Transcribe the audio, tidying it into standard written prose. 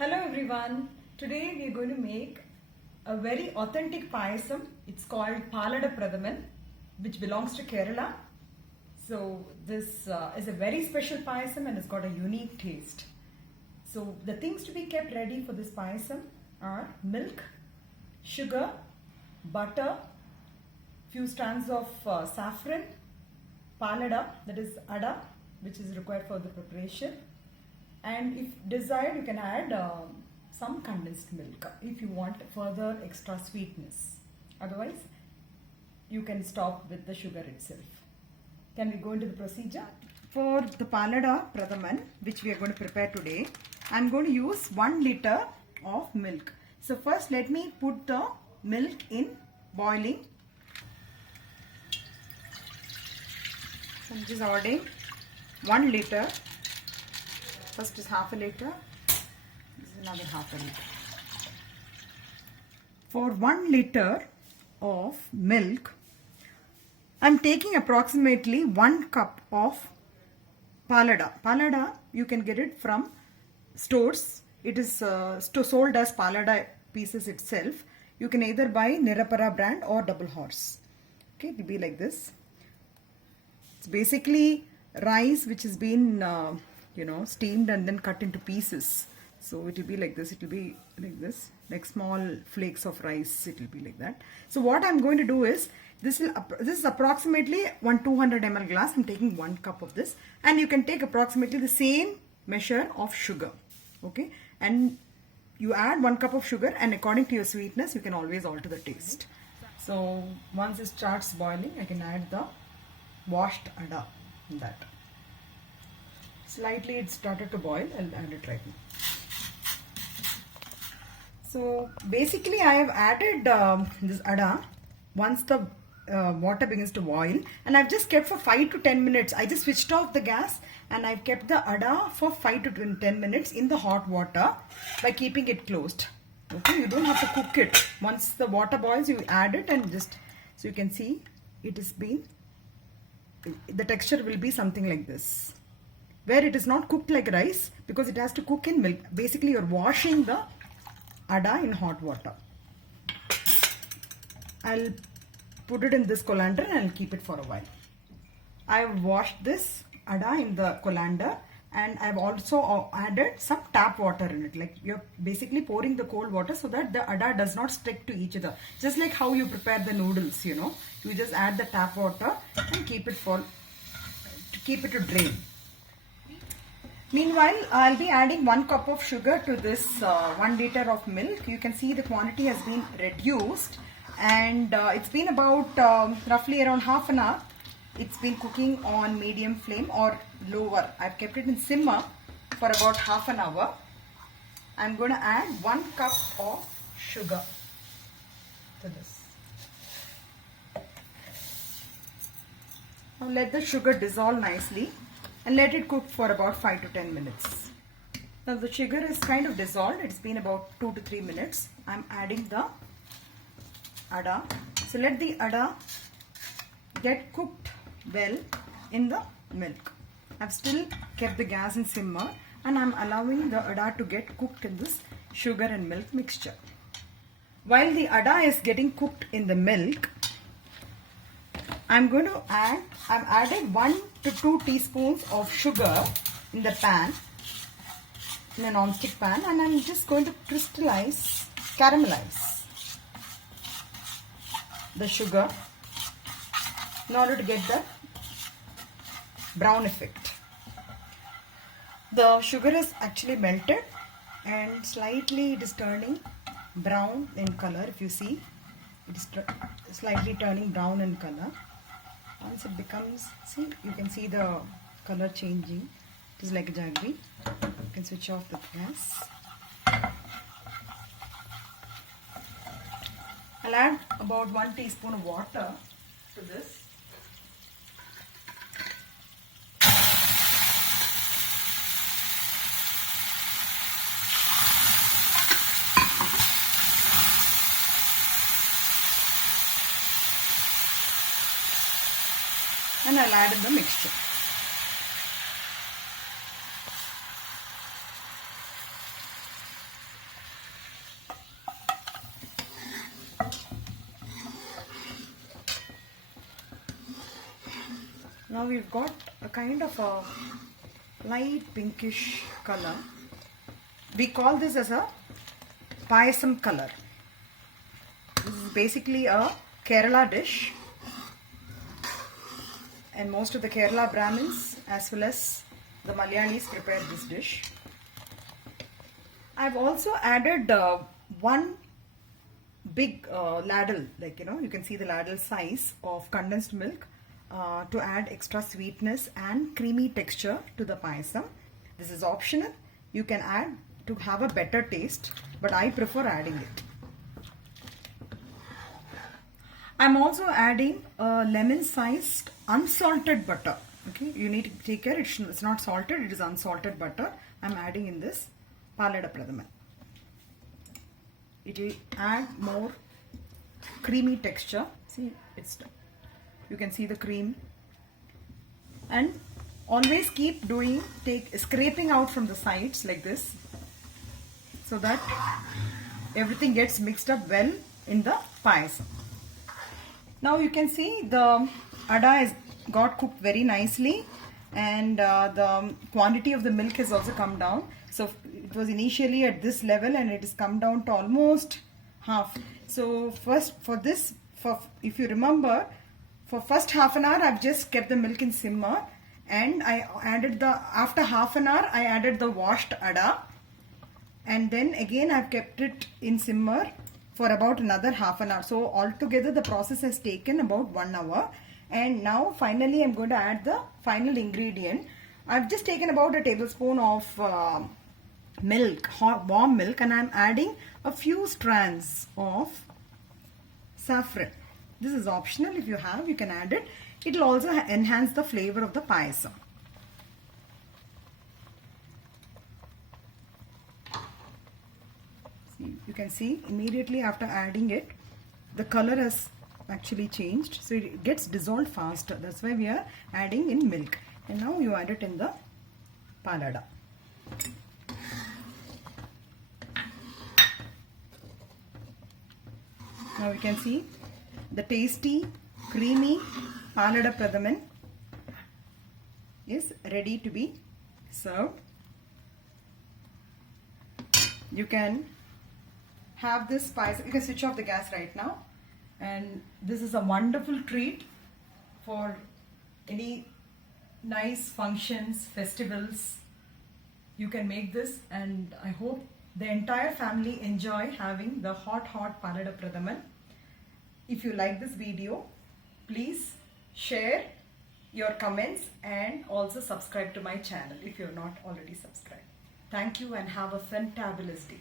Hello everyone. Today we are going to make a very authentic payasam. It's called Palada Pradaman, which belongs to Kerala. So this is a very special payasam and it's got a unique taste. So the things to be kept ready for this payasam are milk, sugar, butter, few strands of saffron, palada, that is ada, which is required for the preparation. And if desired, you can add some condensed milk if you want further extra sweetness. Otherwise, you can stop with the sugar itself. Can we go into the procedure? For the Palada Pradaman, which we are going to prepare today, I am going to use 1 liter of milk. So first let me put the milk in boiling. I'm just adding 1 liter. First is half a liter. This is another half a liter. For 1 liter of milk, I'm taking approximately 1 cup of palada. Palada, you can get it from stores. It is sold as palada pieces itself. You can either buy Nirapara brand or Double Horse. Okay, it will be like this. It's basically rice which has been steamed and then cut into pieces. So it will be like this. It will be like this, like small flakes of rice. It will be like that. So what I'm going to do is, this is approximately 200 ml glass. I'm taking 1 cup of this, and you can take approximately the same measure of sugar. Okay, and you add 1 cup of sugar, and according to your sweetness, you can always alter the taste. So once it starts boiling, I can add the washed ada in that. Slightly it started to boil. I'll add it right now. So basically I have added this ada once the water begins to boil, and I've just kept for 5 to 10 minutes. I just switched off the gas and I've kept the ada for 5 to 10 minutes in the hot water by keeping it closed. Okay, you don't have to cook it. Once the water boils, you add it, and just so you can see it is being, the texture will be something like this, where it is not cooked like rice because it has to cook in milk. Basically, you're washing the ada in hot water. I'll put it in this colander and I'll keep it for a while. I've washed this ada in the colander, and I've also added some tap water in it. Like, you're basically pouring the cold water so that the ada does not stick to each other. Just like how you prepare the noodles, you just add the tap water and keep it to drain. Meanwhile, I'll be adding 1 cup of sugar to this 1 liter of milk. You can see the quantity has been reduced, and it's been about roughly around half an hour. It's been cooking on medium flame or lower. I've kept it in simmer for about half an hour. I'm going to add 1 cup of sugar to this. Now let the sugar dissolve nicely and let it cook for about 5 to 10 minutes. Now the sugar is kind of dissolved. It's been about 2 to 3 minutes. I'm adding the ada. So let the ada get cooked well in the milk. I've still kept the gas in simmer, and I'm allowing the ada to get cooked in this sugar and milk mixture. While the ada is getting cooked in the milk, I've added 1 to 2 teaspoons of sugar in the pan, in a non-stick pan, and I'm just going to caramelize the sugar in order to get the brown effect. The sugar is actually melted, and slightly it is turning brown in color. If you see, it is slightly turning brown in color. Once it becomes, you can see the color changing. It is like a jaggery. You can switch off the gas. I'll add about 1 teaspoon of water to this. And I'll add in the mixture. Now we've got a kind of a light pinkish color. We call this as a payasam color. This is basically a Kerala dish, and most of the Kerala Brahmins as well as the Malayalis prepare this dish. I've also added one big ladle, like you can see the ladle size of condensed milk to add extra sweetness and creamy texture to the payasam. This is optional. You can add to have a better taste, but I prefer adding it. I'm also adding a lemon sized unsalted butter. Okay, you need to take care, it's not salted, it is unsalted butter. I'm adding in this Palada Pradaman. It will add more creamy texture. See, you can see the cream. And always keep scraping out from the sides like this, so that everything gets mixed up well in the payasam. Now you can see the ada has got cooked very nicely, and the quantity of the milk has also come down. So it was initially at this level and it has come down to almost half. So first if you remember, for first half an hour I've just kept the milk in simmer, and I added after half an hour I added the washed ada, and then again I've kept it in simmer for about another half an hour. So altogether the process has taken about 1 hour. And now finally I'm going to add the final ingredient. I've just taken about a tablespoon of milk, hot warm milk, and I'm adding a few strands of saffron. This is optional. If you have, you can add it. It will also enhance the flavor of the payasam. See, you can see immediately after adding it, the color has actually changed, so it gets dissolved faster. That's why we are adding in milk. And now you add it in the palada. Now you can see the tasty, creamy palada pradaman is ready to be served. You can have this spice. You can switch off the gas right now. And this is a wonderful treat for any nice functions, festivals. You can make this, and I hope the entire family enjoy having the hot Palada Pradaman. If you like this video, please share your comments and also subscribe to my channel if you are not already subscribed. Thank you and have a fantabulous day.